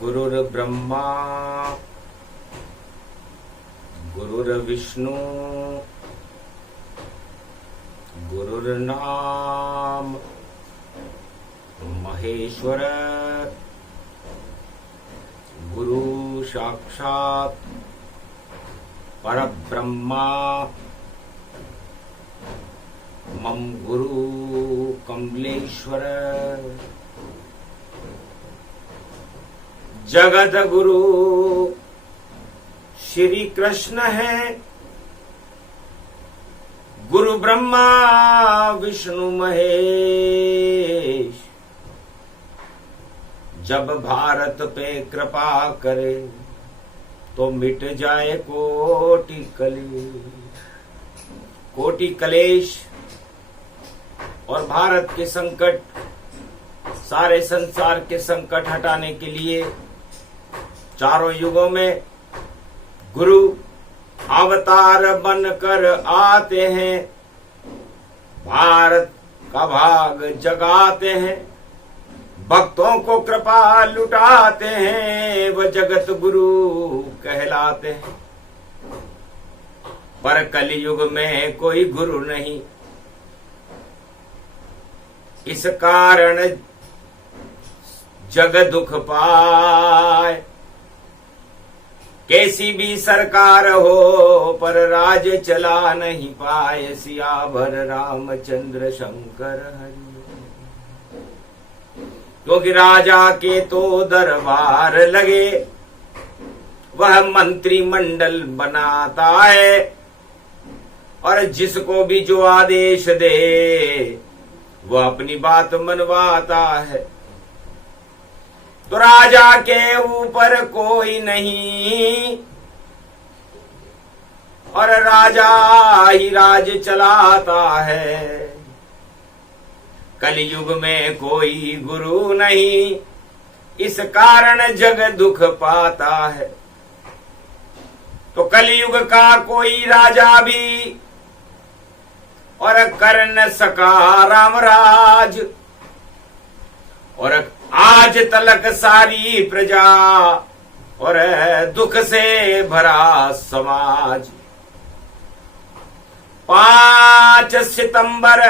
गुरुर्ब्रह्मा गुरुर्विष्णु गुरुर्नाम महेश्वर गुरु साक्षात् परब्रह्मा मम गुरु कमलेश्वर जगत गुरु श्री कृष्ण है। गुरु ब्रह्मा विष्णु महेश, जब भारत पे कृपा करे तो मिट जाए कोटि कलेश और भारत के संकट, सारे संसार के संकट हटाने के लिए चारों युगों में गुरु अवतार बनकर आते हैं, भारत का भाग जगाते हैं, भक्तों को कृपा लुटाते हैं, वह जगत गुरु कहलाते हैं। पर कलयुग में कोई गुरु नहीं, इस कारण जग दुख पाए। कैसी भी सरकार हो पर राज चला नहीं पाए, सियावर रामचंद्र शंकर हरि। क्योंकि राजा के तो दरबार लगे, वह मंत्रिमंडल बनाता है और जिसको भी जो आदेश दे वह अपनी बात मनवाता है। तो राजा के ऊपर कोई नहीं और राजा ही राज चलाता है। कलयुग में कोई गुरु नहीं, इस कारण जग दुख पाता है। तो कलयुग का कोई राजा भी और कर न सका राम राज, और आज तलक सारी प्रजा और दुख से भरा समाज। 5 सितंबर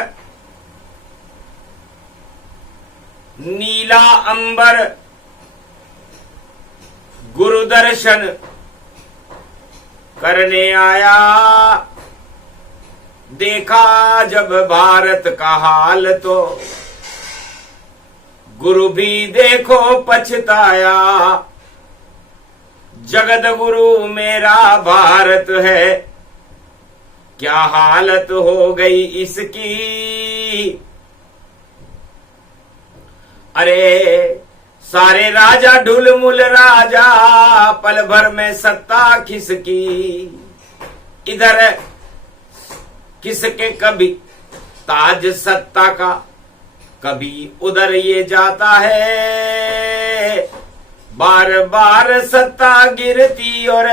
नीला अंबर, गुरु दर्शन करने आया। देखा जब भारत का हाल तो गुरु भी देखो पछताया। जगत गुरु मेरा भारत है, क्या हालत हो गई इसकी। अरे सारे राजा ढुलमुल राजा, पल भर में सत्ता खिसकी। इधर किसके कभी ताज सत्ता का, कभी उधर ये जाता है। बार बार सत्ता गिरती और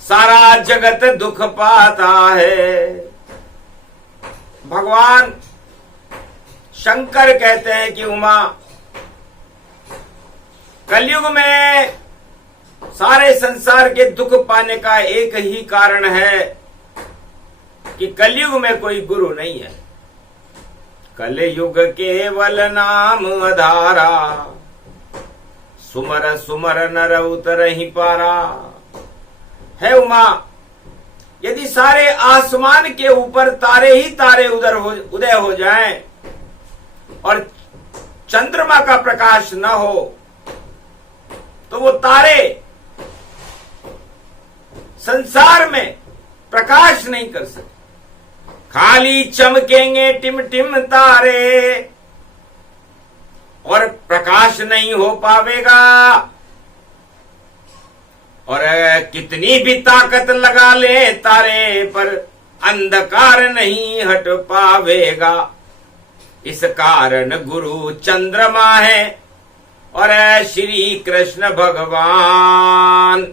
सारा जगत दुख पाता है। भगवान शंकर कहते हैं कि उमा, कलयुग में सारे संसार के दुख पाने का एक ही कारण है कि कलयुग में कोई गुरु नहीं है। कलयुग केवल नाम आधारा, सुमर सुमर नर उतर ही पारा। है उमा, यदि सारे आसमान के ऊपर तारे ही तारे उदय हो जाएं और चंद्रमा का प्रकाश न हो तो वो तारे संसार में प्रकाश नहीं कर सकते। खाली चमकेंगे टिम टिम तारे और प्रकाश नहीं हो पावेगा। और कितनी भी ताकत लगा ले तारे पर अंधकार नहीं हट पावेगा। इस कारण गुरु चंद्रमा है और श्री कृष्ण भगवान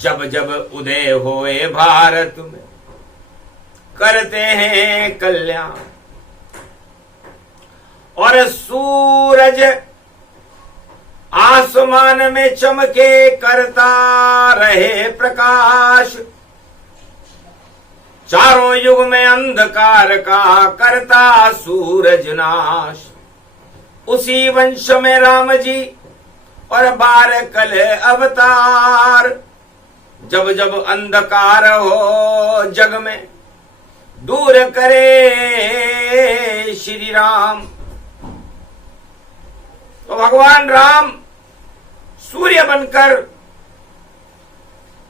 जब जब उदय होए भारत में करते हैं कल्याण। और सूरज आसमान में चमके करता रहे प्रकाश, चारों युग में अंधकार का करता सूरज नाश। उसी वंश में राम जी और 12 कल अवतार, जब जब अंधकार हो जग में दूर करे श्री राम। तो भगवान राम सूर्य बनकर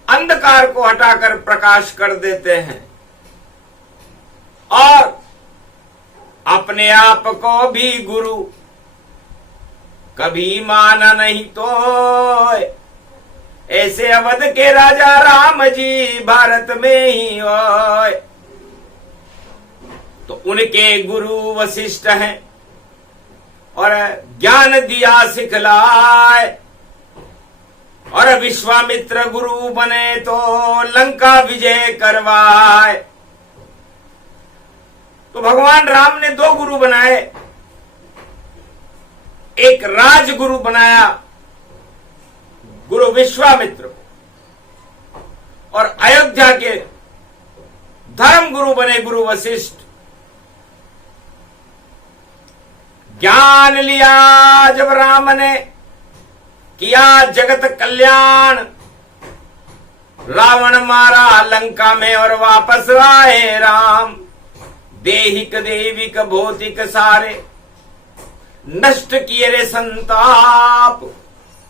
अंधकार को हटाकर प्रकाश कर देते हैं और अपने आप को भी गुरु कभी माना नहीं। तो ऐसे अवध के राजा राम जी भारत में ही होए, तो उनके गुरु वशिष्ठ हैं और ज्ञान दिया सिखलाए, और विश्वामित्र गुरु बने तो लंका विजय करवाए। तो भगवान राम ने 2 गुरु बनाए, एक राजगुरु बनाया गुरु विश्वामित्र को, और अयोध्या के धर्म गुरु बने गुरु वशिष्ठ। ज्ञान लिया जब राम ने किया जगत कल्याण, रावण मारा लंका में और वापस आए राम। देहिक देविक भौतिक सारे नष्ट किए रे संताप,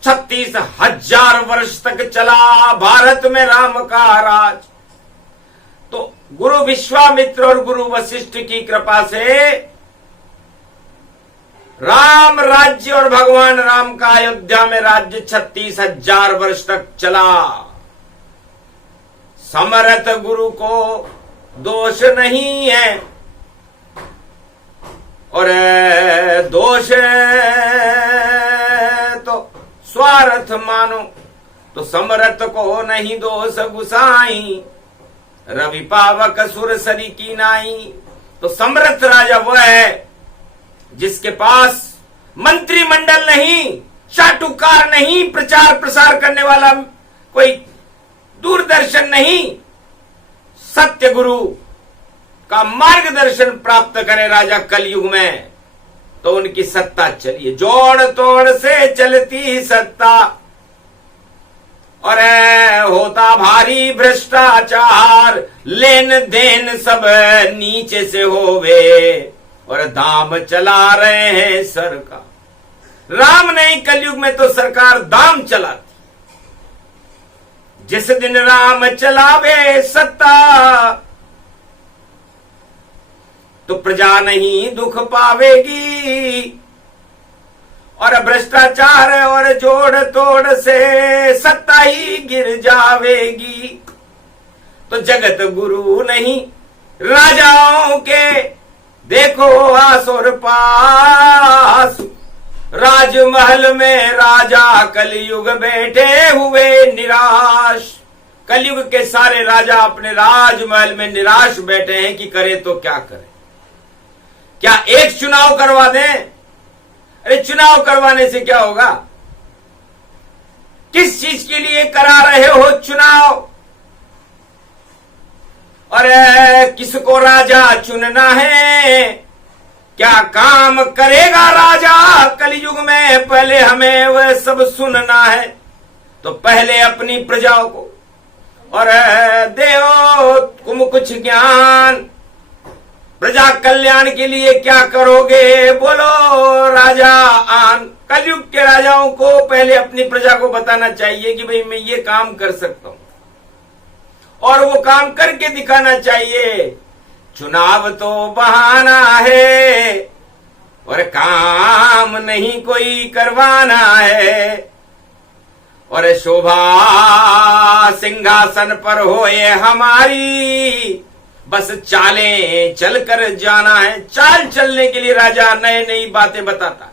36,000 वर्ष तक चला भारत में राम का राज। तो गुरु विश्वामित्र और गुरु वशिष्ठ की कृपा से राम राज्य और भगवान राम का अयोध्या में राज्य 36,000 वर्ष तक चला। समर्थ गुरु को दोष नहीं है, और दोष तो स्वार्थ मानो, तो समर्थ को नहीं दोष गुसाई, रवि पावक सुरसरी की नाई। तो समर्थ राजा वह है जिसके पास मंत्रिमंडल नहीं, चाटुकार नहीं, प्रचार प्रसार करने वाला कोई दूरदर्शन नहीं, सत्य गुरु का मार्गदर्शन प्राप्त करे राजा कलयुग में, तो उनकी सत्ता चलिए। जोड़ तोड़ से चलती सत्ता, और होता भारी भ्रष्टाचार, लेन देन सब नीचे से होवे, और दाम चला रहे हैं सरकार। राम नहीं, कलयुग में तो सरकार दाम चलाती। जिस दिन राम चलावे सत्ता, तो प्रजा नहीं दुख पावेगी, और भ्रष्टाचार और जोड़ तोड़ से सत्ता ही गिर जावेगी। तो जगत गुरु नहीं राजाओं के, देखो आस और पास, राजमहल में राजा कलयुग बैठे हुए निराश। कलयुग के सारे राजा अपने राजमहल में निराश बैठे हैं कि करे तो क्या करे। क्या एक चुनाव करवा दें? अरे चुनाव करवाने से क्या होगा? किस चीज के लिए करा रहे हो चुनाव? और किसको राजा चुनना है? क्या काम करेगा राजा कलयुग में? पहले हमें वह सब सुनना है। तो पहले अपनी प्रजाओं को और देव तुम कुछ ज्ञान, प्रजा कल्याण के लिए क्या करोगे? बोलो राजा आन। कलयुग के राजाओं को पहले अपनी प्रजा को बताना चाहिए कि भाई मैं ये काम कर सकता हूं, और वो काम करके दिखाना चाहिए। चुनाव तो बहाना है और काम नहीं कोई करवाना है, और शोभा सिंहासन पर होए हमारी, बस चालें चलकर जाना है। चाल चलने के लिए राजा नई नई बातें बताता है।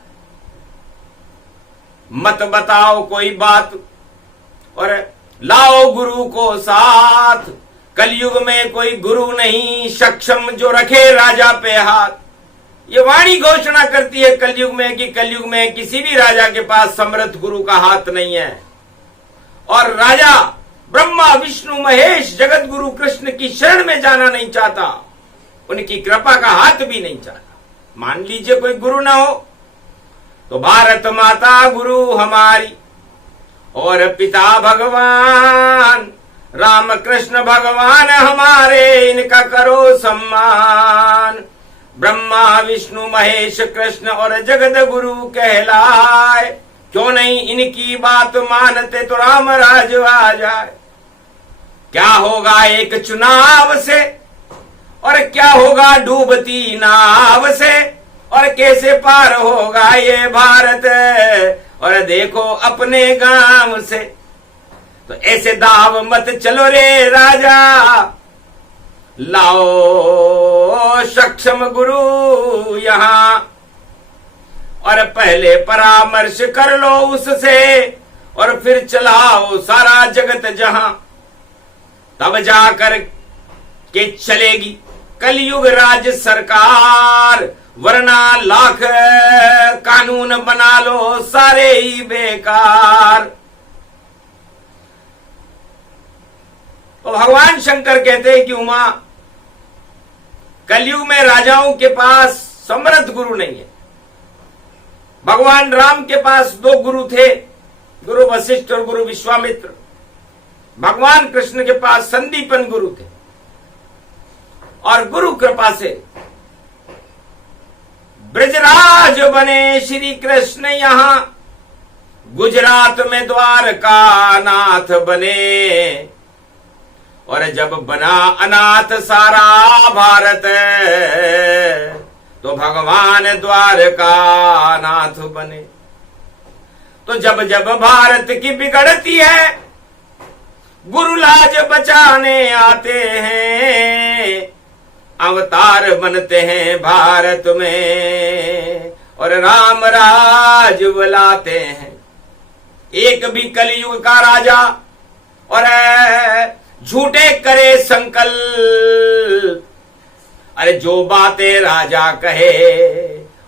मत बताओ कोई बात और लाओ गुरु को साथ। कलयुग में कोई गुरु नहीं सक्षम जो रखे राजा पे हाथ। ये वाणी घोषणा करती है कलयुग में कि कलयुग में किसी भी राजा के पास समर्थ गुरु का हाथ नहीं है, और राजा ब्रह्मा विष्णु महेश जगत गुरु कृष्ण की शरण में जाना नहीं चाहता, उनकी कृपा का हाथ भी नहीं चाहता। मान लीजिए कोई गुरु ना हो तो भारत माता गुरु हमारी, और पिता भगवान राम कृष्ण भगवान हमारे, इनका करो सम्मान। ब्रह्मा विष्णु महेश कृष्ण और जगत गुरु कहलाए, क्यों नहीं इनकी बात मानते तो राम राज आ जाए। क्या होगा एक चुनाव से, और क्या होगा डूबती नाव से, और कैसे पार होगा ये भारत, और देखो अपने गांव से। तो ऐसे दाव मत चलो रे राजा, लाओ सक्षम गुरु यहां, और पहले परामर्श कर लो उससे, और फिर चलाओ सारा जगत जहां, तब जाकर के चलेगी कलयुग राज सरकार, वरना लाख कानून बना लो सारे ही बेकार। तो भगवान शंकर कहते हैं कि उमा, कलयुग में राजाओं के पास समर्थ गुरु नहीं है। भगवान राम के पास 2 गुरु थे, गुरु वशिष्ठ और गुरु विश्वामित्र। भगवान कृष्ण के पास संदीपन गुरु थे, और गुरु कृपा से ब्रजराज बने श्री कृष्ण यहां, गुजरात में द्वारका नाथ बने, और जब बना अनाथ सारा भारत, तो भगवान द्वारका नाथ बने। तो जब जब भारत की बिगड़ती है, गुरु लाज बचाने आते हैं, अवतार बनते हैं भारत में, और राम राज बुलाते हैं। एक भी कलयुग का राजा और झूठे करे संकल्प, अरे जो बातें राजा कहे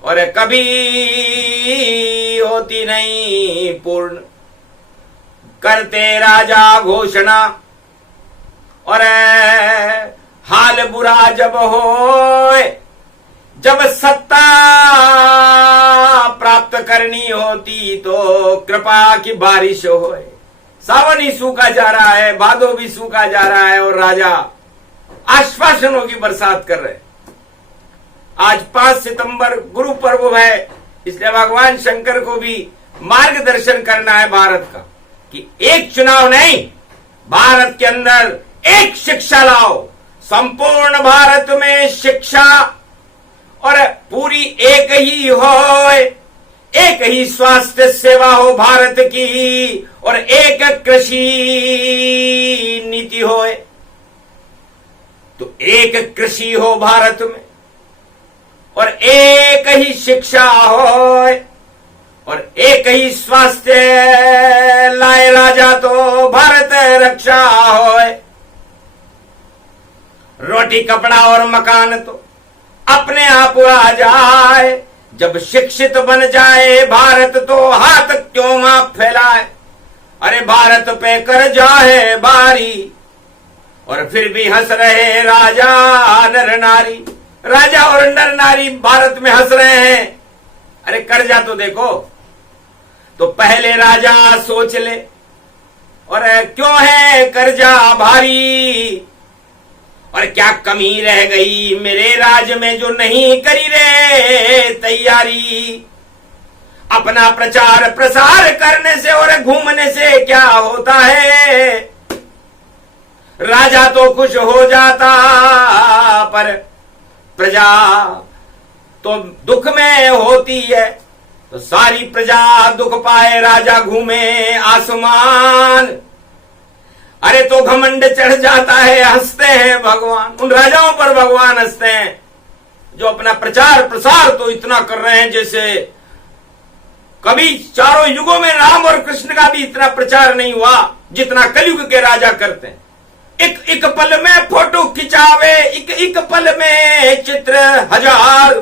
और कभी होती नहीं पूर्ण, करते राजा घोषणा, और हाल बुरा जब होए, जब सत्ता प्राप्त करनी होती तो कृपा की बारिश होए। सावन ही सूखा जा रहा है, भादो भी सूखा जा रहा है, और राजा आश्वासनों की बरसात कर रहे। आज 5 सितंबर गुरु पर्व है, इसलिए भगवान शंकर को भी मार्गदर्शन करना है भारत का, कि एक चुनाव नहीं, भारत के अंदर एक शिक्षा लाओ, संपूर्ण भारत में शिक्षा, और पूरी एक ही हो, एक ही स्वास्थ्य सेवा हो भारत की, और एक कृषि नीति हो। तो एक कृषि हो भारत में, और एक ही शिक्षा हो, और एक ही स्वास्थ्य लाए राजा तो भारत रक्षा हो। रोटी कपड़ा और मकान तो अपने आप आ जाए, जब शिक्षित बन जाए भारत तो हाथ क्यों आप फैलाए। अरे भारत पे कर जाए बारी, और फिर भी हंस रहे राजा नर नारी। राजा और नर नारी भारत में हंस रहे हैं। अरे कर्जा तो देखो, तो पहले राजा सोच ले, और क्यों है कर्जा भारी, और क्या कमी रह गई मेरे राज में जो नहीं करी रे तैयारी। अपना प्रचार प्रसार करने से और घूमने से क्या होता है, राजा तो खुश हो जाता पर प्रजा तो दुख में होती है। तो सारी प्रजा दुख पाए, राजा घूमे आसमान। अरे तो घमंड चढ़ जाता है, हंसते हैं भगवान, उन राजाओं पर भगवान हंसते हैं जो अपना प्रचार प्रसार तो इतना कर रहे हैं जैसे कभी चारों युगों में राम और कृष्ण का भी इतना प्रचार नहीं हुआ जितना कलयुग के राजा करते हैं। एक एक पल में फोटो खिंचावे, एक एक पल में चित्र हजार,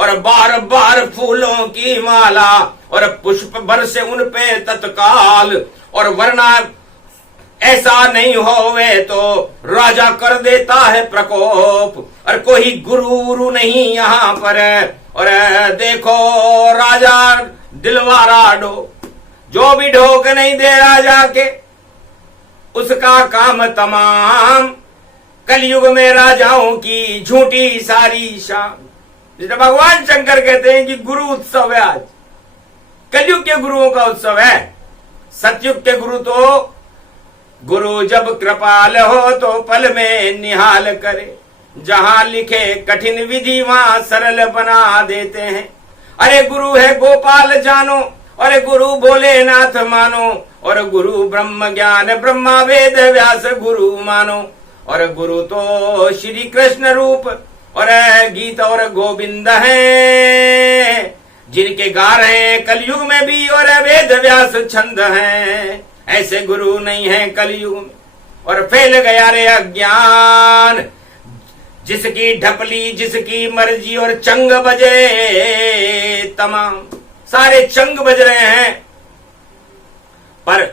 और बार बार फूलों की माला और पुष्प बरसे उन पे तत्काल, और वरना ऐसा नहीं होवे तो राजा कर देता है प्रकोप। और कोई गुरु नहीं यहाँ पर, और देखो राजा दिलवारा जो भी ढोक नहीं दे राजा के उसका काम तमाम। कलयुग में राजाओं की झूठी सारी शान। जिसे भगवान शंकर कहते हैं कि गुरु उत्सव है आज, कलयुग के गुरुओं का उत्सव है। सतयुग के गुरु तो गुरु जब कृपाल हो तो पल में निहाल करे, जहां लिखे कठिन विधि वहां सरल बना देते हैं। अरे गुरु है गोपाल जानो, अरे गुरु भोलेनाथ मानो, और गुरु ब्रह्म ज्ञान ब्रह्मा वेद व्यास गुरु मानो। और गुरु तो श्री कृष्ण रूप और गीत और गोविंद हैं, जिनके गा रहे हैं कलयुग में भी और वेद व्यास छंद हैं। ऐसे गुरु नहीं है कलयुग में, और फैल गया रे अज्ञान। जिसकी ढपली जिसकी मर्जी और चंग बजे तमाम, सारे चंग बज रहे हैं, पर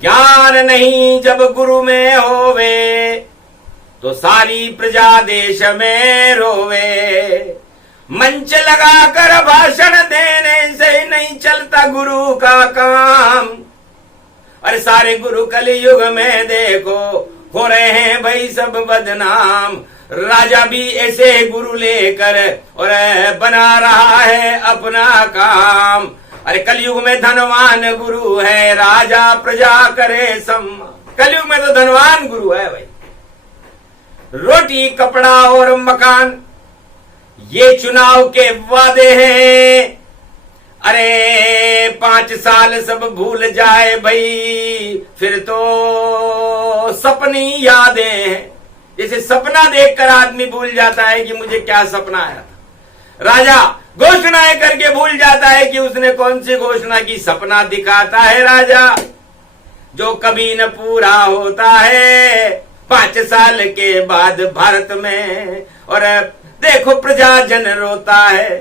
ज्ञान नहीं जब गुरु में होवे तो सारी प्रजा देश में रोवे। मंच लगाकर भाषण देने से नहीं चलता गुरु का काम। अरे सारे गुरु कलयुग में देखो हो रहे हैं भाई सब बदनाम। राजा भी ऐसे गुरु लेकर और बना रहा है अपना काम। अरे कलयुग में धनवान गुरु है, राजा प्रजा करे सम्मान। कलयुग में तो धनवान गुरु है भाई। रोटी कपड़ा और मकान ये चुनाव के वादे हैं। अरे 5 साल सब भूल जाए भाई, फिर तो सपनी यादें हैं। जैसे सपना देखकर आदमी भूल जाता है कि मुझे क्या सपना आया था। राजा घोषणाएं करके भूल जाता है कि उसने कौन सी घोषणा की। सपना दिखाता है राजा जो कभी न पूरा होता है। 5 साल के बाद भारत में और देखो प्रजा जन रोता है।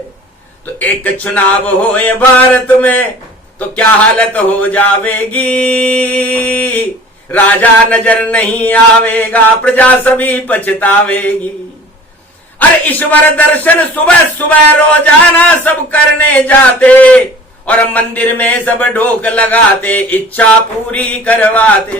तो एक चुनाव होए भारत में तो क्या हालत हो जावेगी। राजा नजर नहीं आवेगा, प्रजा सभी पछतावेगी। अरे ईश्वर दर्शन सुबह सुबह रोजाना सब करने जाते, और मंदिर में सब ढोक लगाते, इच्छा पूरी करवाते।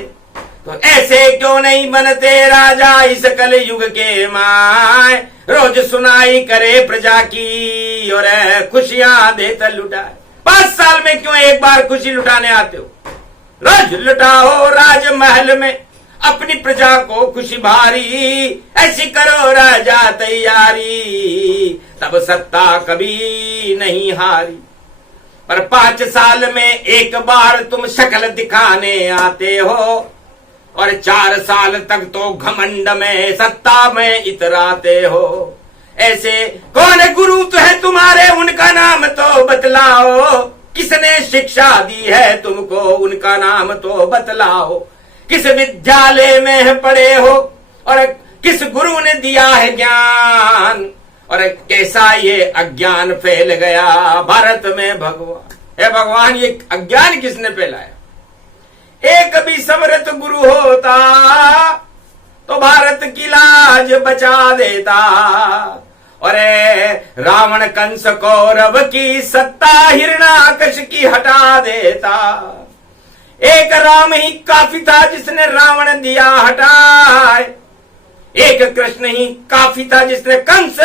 तो ऐसे क्यों नहीं बनते राजा इस कलयुग के माय। रोज सुनाई करे प्रजा की और खुशियां देता लुटाए। 5 साल में क्यों एक बार खुशी लुटाने आते हो। रोज लुटाओ राजमहल में अपनी प्रजा को खुशी भारी। ऐसी करो राजा तैयारी, तब सत्ता कभी नहीं हारी। पर 5 साल में एक बार तुम शक्ल दिखाने आते हो, और 4 साल तक तो घमंड में सत्ता में इतराते हो। ऐसे कौन गुरु तो है तुम्हारे, उनका नाम तो बतलाओ। किसने शिक्षा दी है तुमको, उनका नाम तो बतलाओ। किस विद्यालय में पढ़े हो और किस गुरु ने दिया है ज्ञान, और कैसा ये अज्ञान फैल गया भारत में भगवान। हे भगवान ये अज्ञान किसने फैलाया। एक भी समर्थ गुरु होता तो भारत की लाज बचा देता। और रावण कंस कौरव की सत्ता हिरण्याकश की हटा देता। एक राम ही काफी था जिसने रावण दिया हटाए। एक कृष्ण ही काफी था जिसने कंस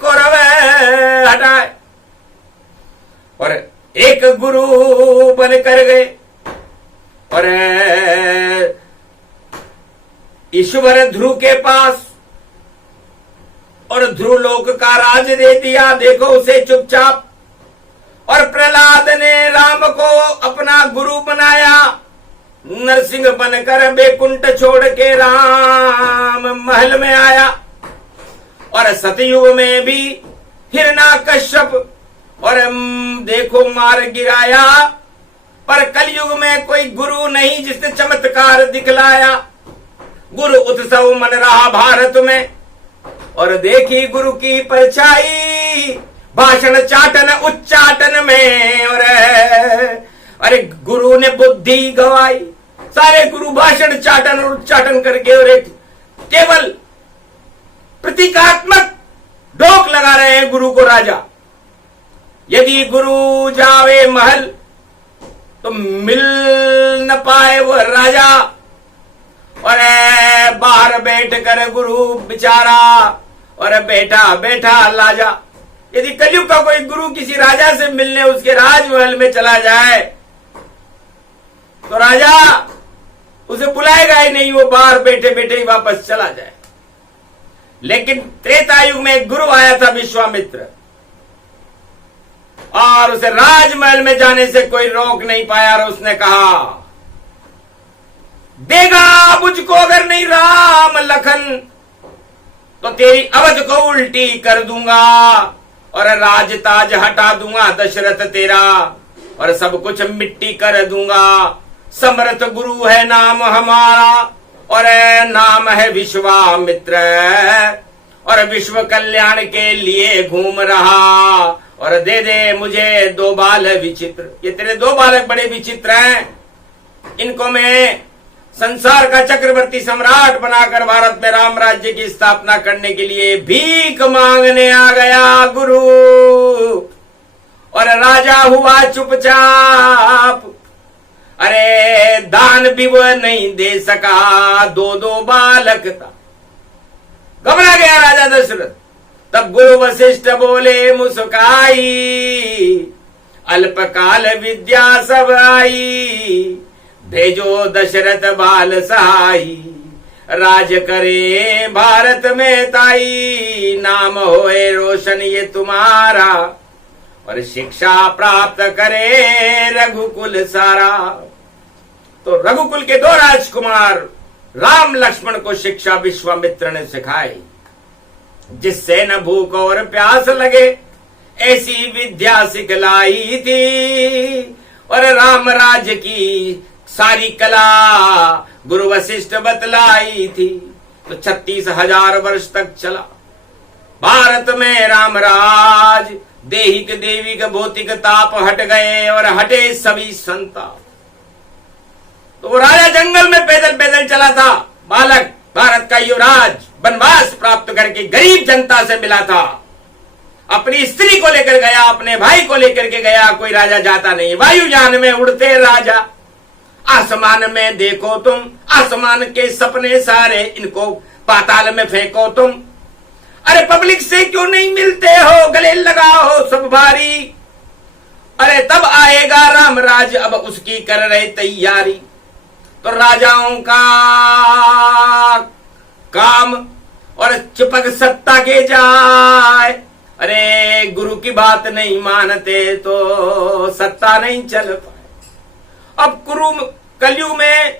कौरव हटाए। और एक गुरु बन कर गए और ईश्वर ध्रुव के पास, और ध्रुव लोक का राज दे दिया। देखो उसे चुपचाप। और प्रहलाद ने राम को अपना गुरु बनाया। नरसिंह बनकर बैकुंठ छोड़ के राम महल में आया। और सतयुग में भी हिरण्याकश्यप और देखो मार गिराया। पर कलयुग में कोई गुरु नहीं जिसने चमत्कार दिखलाया। गुरु उत्सव मन रहा भारत में, और देखी गुरु की परछाई भाषण चाटन उच्चाटन में, और अरे गुरु ने बुद्धि गवाई। सारे गुरु भाषण चाटन और उच्चाटन करके और एक केवल प्रतीकात्मक डोक लगा रहे हैं गुरु को राजा। यदि गुरु जावे महल तो मिल न पाए वो राजा, और बाहर बैठ कर गुरु बिचारा और बैठा बैठा लाजा। यदि कलयुग का कोई गुरु किसी राजा से मिलने उसके राजमहल में चला जाए तो राजा उसे बुलाएगा ही नहीं, वो बाहर बैठे बैठे ही वापस चला जाए। लेकिन त्रेता युग में एक गुरु आया था विश्वामित्र, और उसे राजमहल में जाने से कोई रोक नहीं पाया, और उसने कहा देगा मुझको अगर नहीं राम लखन तो तेरी अवध को उल्टी कर दूंगा, और राजताज हटा दूंगा दशरथ तेरा, और सब कुछ मिट्टी कर दूंगा। समर्थ गुरु है नाम हमारा, और नाम है विश्वामित्र, और विश्व कल्याण के लिए घूम रहा, और दे दे मुझे 2 बाल विचित्र। ये तेरे 2 बालक बड़े विचित्र हैं, इनको मैं संसार का चक्रवर्ती सम्राट बनाकर भारत में राम राज्य की स्थापना करने के लिए भीख मांगने आ गया गुरु। और राजा हुआ चुपचाप, अरे दान भी वह नहीं दे सका, 2 बालक था। घबरा गया राजा दशरथ। तब गुरु वशिष्ठ बोले मुस्काई, अल्पकाल विद्या सब आई, भेजो दशरथ बाल सहाई, राज करे भारत में ताई, नाम होए रोशन ये तुम्हारा, और शिक्षा प्राप्त करे रघुकुल सारा। तो रघुकुल के 2 राजकुमार राम लक्ष्मण को शिक्षा विश्वामित्र ने सिखाई, जिससे न भूख और प्यास लगे ऐसी विद्या सिखलाई थी। और राम राज्य की सारी कला गुरु वशिष्ठ बतलाई थी। तो 36,000 वर्ष तक चला भारत में राम राज। देहिक देविक भौतिक ताप हट गए और हटे सभी संताप। तो वो राजा जंगल में पैदल पैदल चला था। बालक भारत का युवराज वनवास प्राप्त करके गरीब जनता से मिला था। अपनी स्त्री को लेकर गया, अपने भाई को लेकर के गया। कोई राजा जाता नहीं। वायुयान में उड़ते राजा, आसमान में देखो तुम, आसमान के सपने सारे, इनको पाताल में फेंको तुम। अरे पब्लिक से क्यों नहीं मिलते हो, गले लगाओ सब भारी। अरे तब आएगा राम राज, अब उसकी कर रहे तैयारी। तो राजाओं का काम और चिपक सत्ता के जाए। अरे गुरु की बात नहीं मानते तो सत्ता नहीं चल पाए। अब गुरु कलयुग में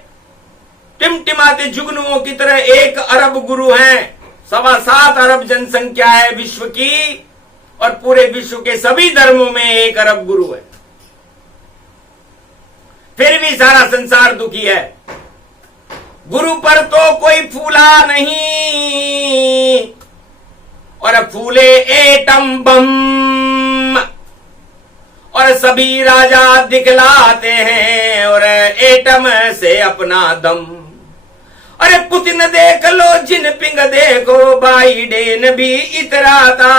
टिमटिमाते जुगनुओं की तरह 1 अरब गुरु हैं। 7.25 अरब जनसंख्या है विश्व की, और पूरे विश्व के सभी धर्मों में 1 अरब गुरु है। फिर भी सारा संसार दुखी है। गुरु पर तो कोई फूला नहीं, और फूले एटम बम, और सभी राजा दिखलाते हैं और एटम से अपना दम। अरे पुतिन देख लो, जिनपिंग देखो, बाइडेन भी इतराता,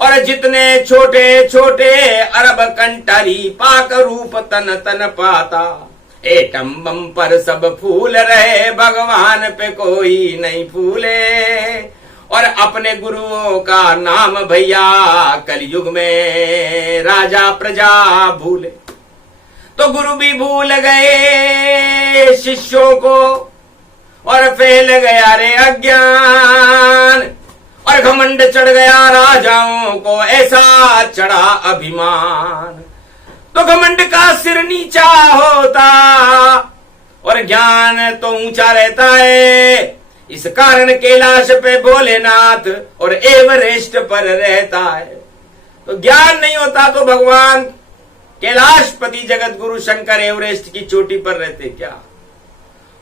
और जितने छोटे छोटे अरब कंटारी पाक रूप तन तन पाता। एटम बम पर सब फूल रहे, भगवान पे कोई नहीं फूले। और अपने गुरुओं का नाम भैया कलयुग में राजा प्रजा भूले। तो गुरु भी भूल गए शिष्यों को, और फैल गया रे अज्ञान, और घमंड चढ़ गया राजाओं को, ऐसा चढ़ा अभिमान। तो घमंड का सिर नीचा होता, और ज्ञान तो ऊंचा रहता है। इस कारण कैलाश पे भोलेनाथ और एवरेस्ट पर रहता है। तो ज्ञान नहीं होता तो भगवान कैलाशपति जगत गुरु शंकर एवरेस्ट की चोटी पर रहते क्या,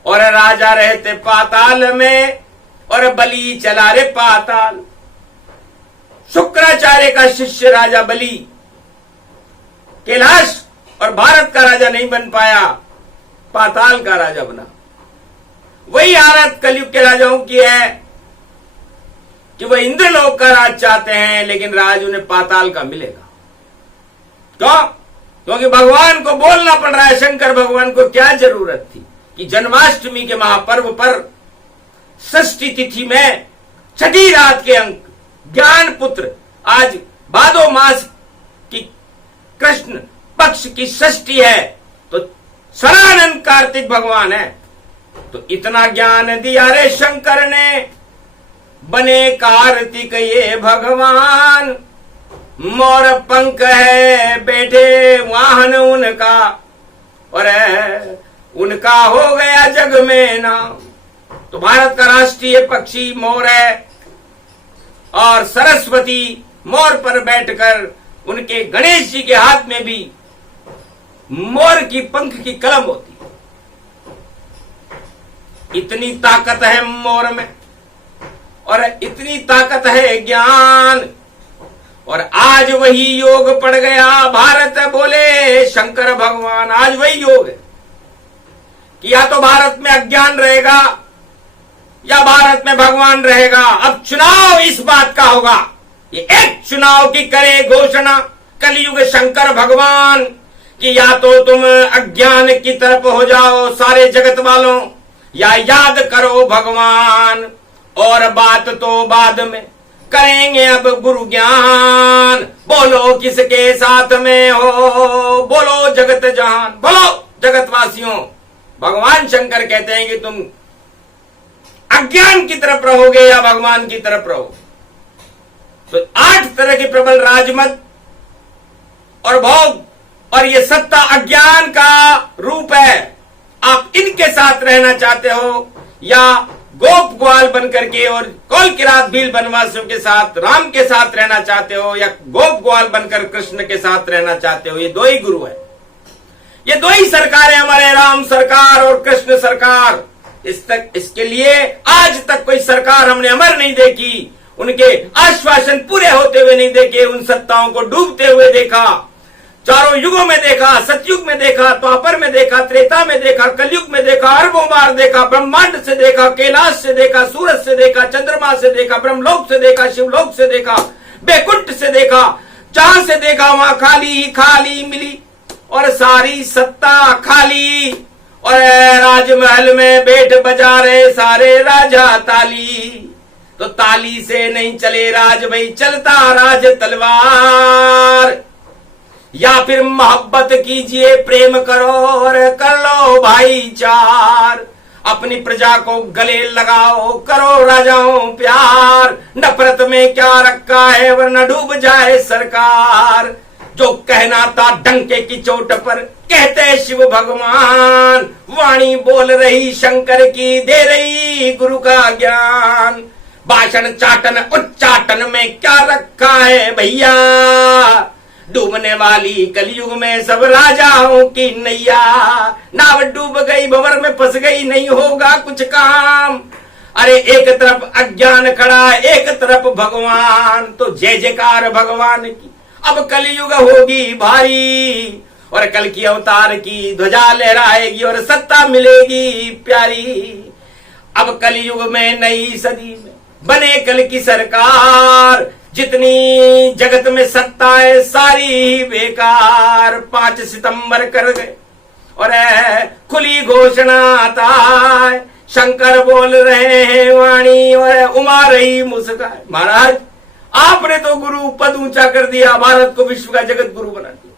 और राजा रहते पाताल में, और बलि चला रे पाताल। शुक्राचार्य का शिष्य राजा बलि कैलाश और भारत का राजा नहीं बन पाया, पाताल का राजा बना। वही हालत कलयुग के राजाओं की है कि वह इंद्रलोक का राज चाहते हैं, लेकिन राज उन्हें पाताल का मिलेगा। क्यों? क्योंकि भगवान को बोलना पड़ रहा है। शंकर भगवान को क्या जरूरत थी कि जन्माष्टमी के महापर्व पर षष्ठी तिथि में छठी रात के अंक ज्ञान पुत्र, आज भादो मास की कृष्ण पक्ष की षष्ठी है, तो सनातन कार्तिक भगवान है, तो इतना ज्ञान दिया रे शंकर ने, बने कार्तिक ये भगवान। मोर पंख है बैठे वाहन उनका, और उनका हो गया जग में नाम। तो भारत का राष्ट्रीय पक्षी मोर है, और सरस्वती मोर पर बैठकर उनके गणेश जी के हाथ में भी मोर की पंख की कलम होती है। इतनी ताकत है मोर में, और इतनी ताकत है ज्ञान। और आज वही योग पड़ गया। भारत बोले शंकर भगवान, आज वही योग है कि या तो भारत में अज्ञान रहेगा या भारत में भगवान रहेगा। अब चुनाव इस बात का होगा, ये एक चुनाव की करे घोषणा कलयुग शंकर भगवान कि या तो तुम अज्ञान की तरफ हो जाओ सारे जगत वालों, या याद करो भगवान। और बात तो बाद में करेंगे, अब गुरु ज्ञान। बोलो किसके साथ में हो, बोलो जगत जहान, बोलो जगतवासियों। भगवान शंकर कहते हैं कि तुम अज्ञान की तरफ रहोगे या भगवान की तरफ रहोगे। तो 8 तरह के प्रबल राजमत और भोग और ये सत्ता अज्ञान का रूप है। आप इनके साथ रहना चाहते हो, या गोप ग्वाल बनकर के और कौल किरात भील बनवासियों के साथ राम के साथ रहना चाहते हो, या गोप ग्वाल बनकर कृष्ण के साथ रहना चाहते हो। ये दो ही गुरु है, ये दो ही सरकार है, हमारे राम सरकार और कृष्ण सरकार। इसके लिए आज तक कोई सरकार हमने अमर नहीं देखी, उनके आश्वासन पूरे होते हुए नहीं देखे, उन सत्ताओं को डूबते हुए देखा। चारों युगों में देखा, सतयुग में देखा, द्वापर में देखा, त्रेता में देखा, कलयुग में देखा, अरबों बार देखा, ब्रह्मांड से देखा, कैलाश से देखा, सूरज से देखा, चंद्रमा से देखा, ब्रह्मलोक से देखा, शिवलोक से देखा, बैकुंठ से देखा, जहां से देखा वहां खाली ही खाली मिली, और सारी सत्ता खाली। और राजमहल में बैठ बजा रहे सारे राजा ताली, तो ताली से नहीं चले राज भाई, चलता राज तलवार। या फिर मोहब्बत कीजिए, प्रेम करो और कर लो भाईचार। अपनी प्रजा को गले लगाओ, करो राजाओं प्यार। नफरत में क्या रखा है, वरना डूब जाए सरकार। जो कहना था डंके की चोट पर, कहते शिव भगवान। वाणी बोल रही शंकर की, दे रही गुरु का ज्ञान। भाषण चाटन उच्चाटन में क्या रखा है भैया। डूबने वाली कलयुग में सब राजाओं की नैया। नाव डूब गई, भंवर में फंस गई, नहीं होगा कुछ काम। अरे एक तरफ अज्ञान खड़ा, एक तरफ भगवान, तो जय जयकार भगवान की। अब कलयुग होगी भारी, और कल की अवतार की ध्वजा लहराएगी, और सत्ता मिलेगी प्यारी। अब कलयुग में नई सदी में बने कल की सरकार। जितनी जगत में सत्ता है सारी बेकार। 5 सितंबर कर गए और खुली घोषणा आता है। शंकर बोल रहे हैं वाणी, और उमा रही मुस्कान। महाराज आपने तो गुरु पद ऊंचा कर दिया, भारत को विश्व का जगत गुरु बना दिया।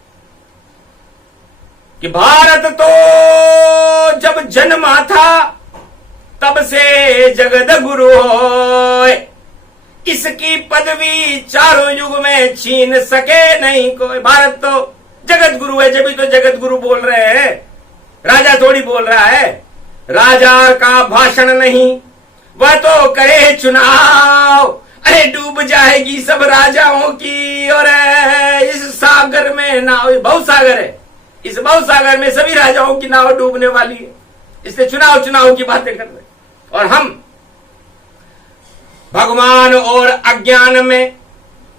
कि भारत तो जब जन्मा था तब से जगत गुरु होए। इसकी पदवी चारों युग में छीन सके नहीं कोई। भारत तो जगत गुरु है, जब भी तो जगत गुरु बोल रहे हैं, राजा थोड़ी बोल रहा है। राजा का भाषण नहीं, वह तो करे चुनाव। अरे डूब जाएगी सब राजाओं की, और इस सागर में नाव, बहुत सागर है, इस बहुत सागर में सभी राजाओं की नाव डूबने वाली है। इसलिए चुनाव की बातें कर रहे। और हम भगवान और अज्ञान में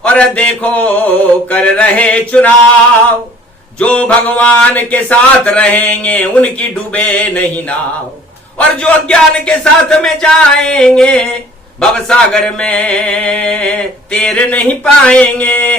और देखो कर रहे चुनाव, जो भगवान के साथ रहेंगे उनकी डूबे नहीं नाव, और जो अज्ञान के साथ में जाएंगे भवसागर में तैर नहीं पाएंगे।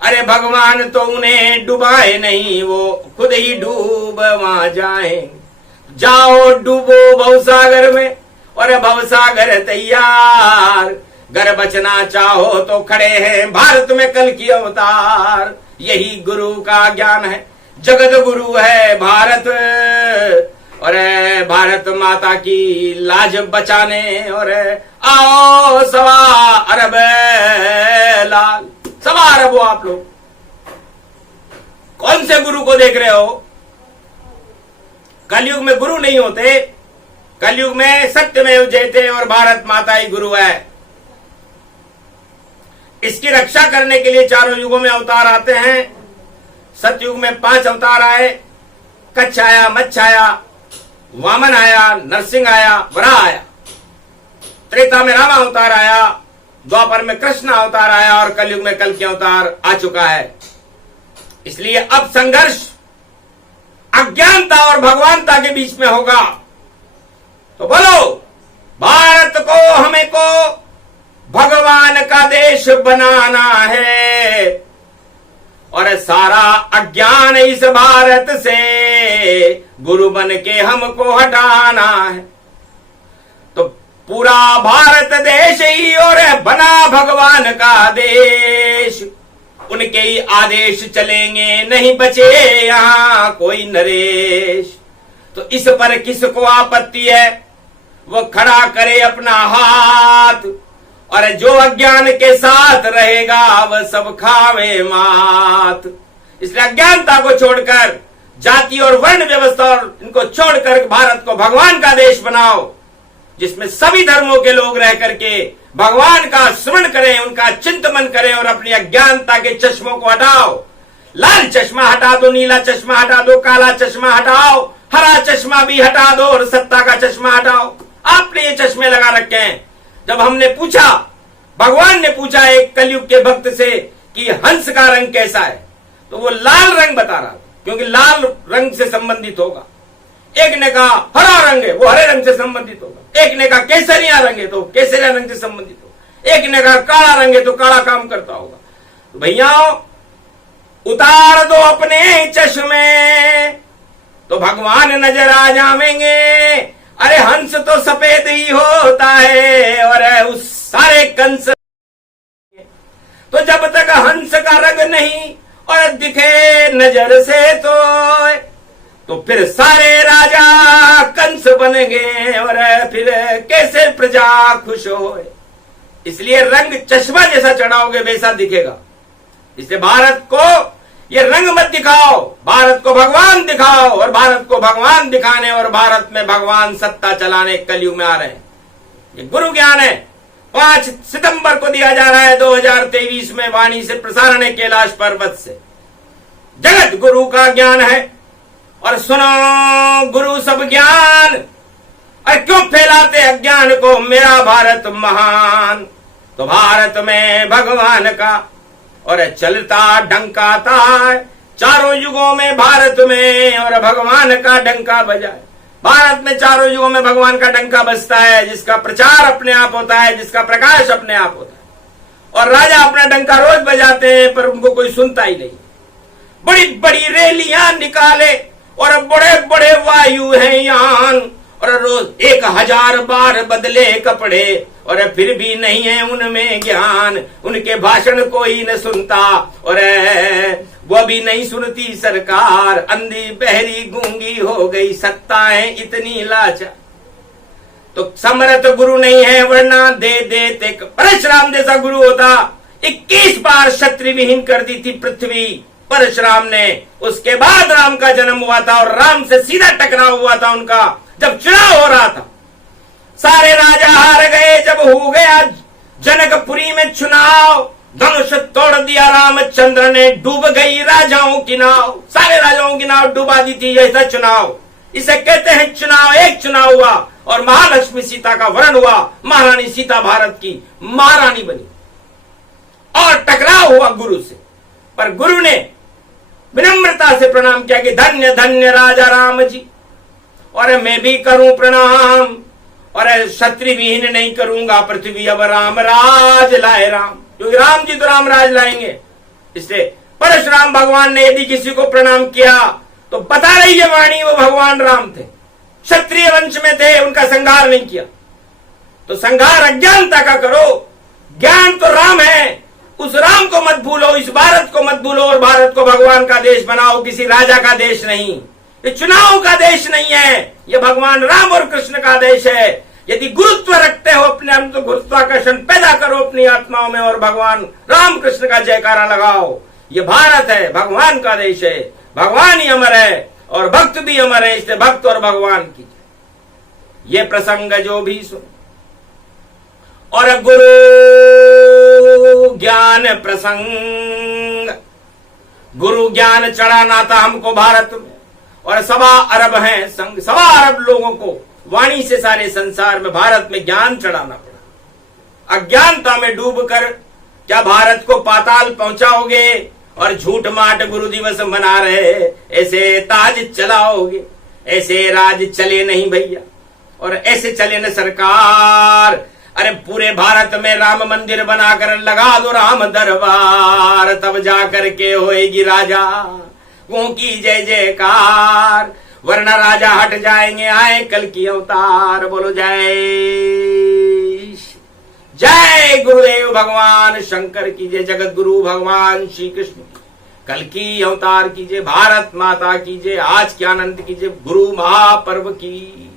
अरे भगवान तो उन्हें डुबाए नहीं, वो खुद ही डूब वहां जाएंगे। जाओ डूबो भवसागर में, और भवसागर तैयार। घर बचना चाहो तो खड़े हैं भारत में कल की अवतार। यही गुरु का ज्ञान है, जगत गुरु है भारत, और भारत माता की लाज बचाने। और आओ सवा अरब लाल, सवा अरब हो आप लोग। कौन से गुरु को देख रहे हो? कलयुग में गुरु नहीं होते, कलयुग में सत्यमेव जयते, और भारत माता ही गुरु है। इसकी रक्षा करने के लिए चारों युगों में अवतार आते हैं। सतयुग में 5 अवतार आए, कच्छ आया, मच्छ आया, वामन आया, नरसिंह आया, वराह आया। त्रेता में राम अवतार आया, द्वापर में कृष्ण अवतार आया, और कलयुग में कल की अवतार आ चुका है। इसलिए अब संघर्ष अज्ञानता और भगवानता के बीच में होगा। तो बोलो, भारत को हमें को भगवान का देश बनाना है, और सारा अज्ञान इस भारत से गुरु बन के हमको हटाना है। तो पूरा भारत देश ही और बना भगवान का देश, उनके ही आदेश चलेंगे, नहीं बचे यहां कोई नरेश। तो इस पर किसको आपत्ति है, वो खड़ा करे अपना हाथ, और जो अज्ञान के साथ रहेगा वह सब खावे मात। इसलिए अज्ञानता को छोड़कर, जाति और वर्ण व्यवस्था और इनको छोड़कर भारत को भगवान का देश बनाओ, जिसमें सभी धर्मों के लोग रह करके भगवान का स्मरण करें, उनका चिंतन करें, और अपनी अज्ञानता के चश्मों को हटाओ। लाल चश्मा हटा दो, नीला चश्मा हटा दो, काला चश्मा हटाओ, हरा चश्मा भी हटा दो, और सत्ता का चश्मा हटाओ। आपने ये चश्मे लगा रखे हैं। जब हमने पूछा, भगवान ने पूछा एक कलयुग के भक्त से कि हंस का रंग कैसा है, तो वो लाल रंग बता रहा था, क्योंकि लाल रंग से संबंधित होगा। एक ने कहा हरा रंग है, वो हरे रंग से संबंधित होगा। एक ने कहा केसरिया रंग है, तो केसरिया रंग से संबंधित होगा। एक ने कहा काला रंग है, तो काला काम करता होगा। तो भैया उतार दो अपने चश्मे, तो भगवान नजर आ जाएंगे। अरे हंस तो सफेद ही होता है, और उस सारे कंस, तो जब तक हंस का रंग नहीं और दिखे नजर से, तो फिर सारे राजा कंस बनेंगे, और फिर कैसे प्रजा खुश होए। इसलिए रंग चश्मा जैसा चढ़ाओगे वैसा दिखेगा। इसलिए भारत को ये रंग मत दिखाओ, भारत को भगवान दिखाओ, और भारत को भगवान दिखाने और भारत में भगवान सत्ता चलाने कलयुग में आ रहे हैं। ये गुरु ज्ञान है। 5 सितंबर को दिया जा रहा है 2023 में, वाणी से प्रसारण है कैलाश पर्वत से। जगत गुरु का ज्ञान है, और सुनो गुरु सब ज्ञान, और क्यों फैलाते अज्ञान को, मेरा भारत महान। तो भारत में भगवान का और चलता डंकाता है, चारों युगों में भारत में और भगवान का डंका बजाए। भारत में चारों युगों में भगवान का डंका बजता है, जिसका प्रचार अपने आप होता है, जिसका प्रकाश अपने आप होता है। और राजा अपना डंका रोज बजाते हैं, पर उनको कोई सुनता ही नहीं। बड़ी बड़ी रैलियां निकाले, और बड़े बड़े वायु हैं यान, और रोज 1000 बार बदले कपड़े, और फिर भी नहीं है उनमें ज्ञान। उनके भाषण कोई न सुनता, और वो भी नहीं सुनती सरकार। अंधी बहरी गूंगी हो गई, सत्ताएं इतनी लाचार। तो समर्थ गुरु नहीं है, वरना दे देते। परशुराम जैसा गुरु होता, 21 बार क्षत्रिय विहीन कर दी थी पृथ्वी परशुराम ने। उसके बाद राम का जन्म हुआ था, और राम से सीधा टकराव हुआ था उनका जब चुनाव हो रहा था। सारे राजा हार गए। जब हो गया जनकपुरी में चुनाव, धनुष तोड़ दिया रामचंद्र ने, डूब गई राजाओं की नाव। सारे राजाओं की नाव डुबा दी थी। ऐसा चुनाव, इसे कहते हैं चुनाव। एक चुनाव हुआ, और महालक्ष्मी सीता का वरण हुआ। महारानी सीता भारत की महारानी बनी। और टकराव हुआ गुरु से, पर गुरु ने विनम्रता से प्रणाम किया कि धन्य धन्य राजा राम जी, और मैं भी करूं प्रणाम, और क्षत्रिय विहीन नहीं करूंगा पृथ्वी, अब राम राज लाए राम, क्योंकि राम जी तो राम राज लाएंगे। इसलिए परशुराम भगवान ने यदि किसी को प्रणाम किया तो बता रही है वाणी वो भगवान राम थे, क्षत्रिय वंश में थे, उनका संहार नहीं किया। तो संहार अज्ञानता का करो, ज्ञान तो राम है, उस राम को मत भूलो, इस भारत को मत भूलो, और भारत को भगवान का देश बनाओ, किसी राजा का देश नहीं, ये चुनाव का देश नहीं है, ये भगवान राम और कृष्ण का देश है। यदि गुरुत्व रखते हो अपने हम, तो गुरुत्वाकर्षण पैदा करो अपनी आत्माओं में और भगवान राम कृष्ण का जयकारा लगाओ। ये भारत है, भगवान का देश है, भगवान ही अमर है और भक्त भी अमर है, इसलिए भक्त और भगवान की ये प्रसंग जो भी सुन। और गुरु ज्ञान प्रसंग, गुरु ज्ञान चढ़ाना था हमको भारत में, और 1.25 अरब हैं संग, 1.25 अरब लोगों को वाणी से सारे संसार में भारत में ज्ञान चढ़ाना पड़ा। अज्ञानता में डूबकर क्या भारत को पाताल पहुंचाओगे, और झूठ माट गुरु दिवस मना रहे ऐसे ताज चलाओगे, ऐसे राज चले नहीं भैया, और ऐसे चले न सरकार। अरे पूरे भारत में राम मंदिर बनाकर लगा दो राम दरबार, तब जाकर के होएगी राजा वो की जय जयकार, वरना राजा हट जाएंगे, आए कल की अवतार। बोलो जय जय गुरुदेव भगवान शंकर की जय, जगत गुरु भगवान श्री कृष्ण कल की अवतार कीजिए, भारत माता कीजिए, आज के आनंद कीजिए, गुरु महापर्व की।